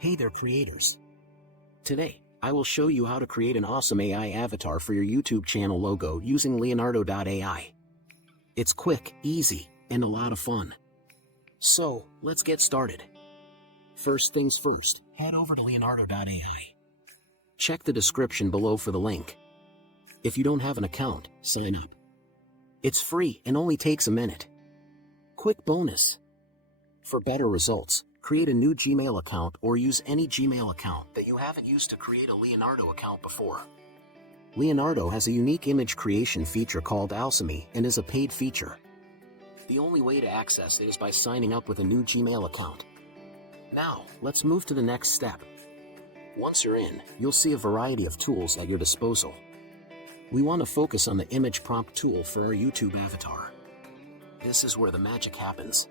Hey there creators! Today, I will show you how to create an awesome AI avatar for your YouTube channel logo using Leonardo.AI. It's quick, easy, and a lot of fun. So, let's get started. First things first, head over to Leonardo.AI. Check the description below for the link. If you don't have an account, sign up. It's free and only takes a minute. Quick bonus. For better results, create a new Gmail account or use any Gmail account that you haven't used to create a Leonardo account before. Leonardo has a unique image creation feature called Alchemy and is a paid feature. The only way to access it is by signing up with a new Gmail account. Now, let's move to the next step. Once you're in, you'll see a variety of tools at your disposal. We want to focus on the image prompt tool for our YouTube avatar. This is where the magic happens.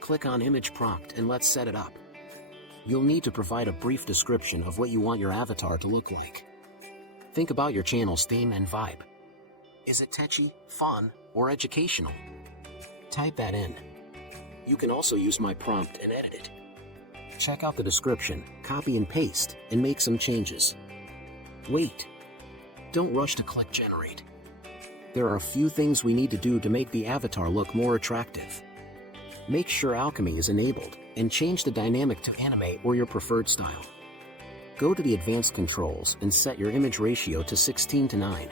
Click on Image Prompt and let's set it up. You'll need to provide a brief description of what you want your avatar to look like. Think about your channel's theme and vibe. Is it touchy, fun, or educational? Type that in. You can also use my prompt and edit it. Check out the description, copy and paste, and make some changes. Wait. Don't rush to click Generate. There are a few things we need to do to make the avatar look more attractive. Make sure Alchemy is enabled, and change the dynamic to anime or your preferred style. Go to the advanced controls and set your image ratio to 16:9.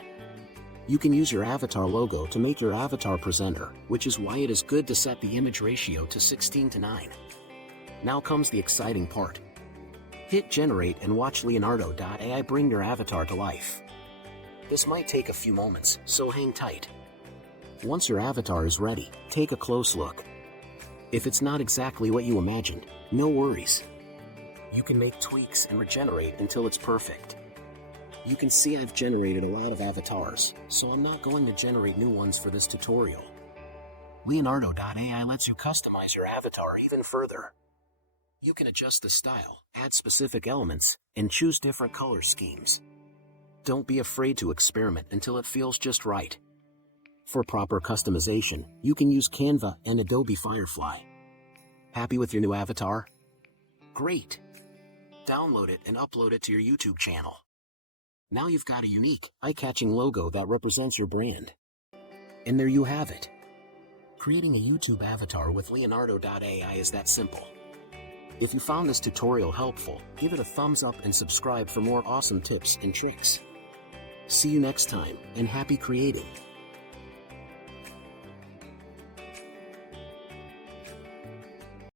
You can use your avatar logo to make your avatar presenter, which is why it is good to set the image ratio to 16:9. Now comes the exciting part. Hit Generate and watch Leonardo.AI bring your avatar to life. This might take a few moments, so hang tight. Once your avatar is ready, take a close look. If it's not exactly what you imagined, no worries. You can make tweaks and regenerate until it's perfect. You can see I've generated a lot of avatars, so I'm not going to generate new ones for this tutorial. Leonardo.AI lets you customize your avatar even further. You can adjust the style, add specific elements, and choose different color schemes. Don't be afraid to experiment until it feels just right. For proper customization, you can use Canva and Adobe Firefly. Happy with your new avatar? Great! Download it and upload it to your YouTube channel. Now you've got a unique, eye-catching logo that represents your brand. And there you have it. Creating a YouTube avatar with Leonardo.AI is that simple. If you found this tutorial helpful, give it a thumbs up and subscribe for more awesome tips and tricks. See you next time, and happy creating!